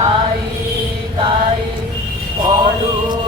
তাই তাই গাই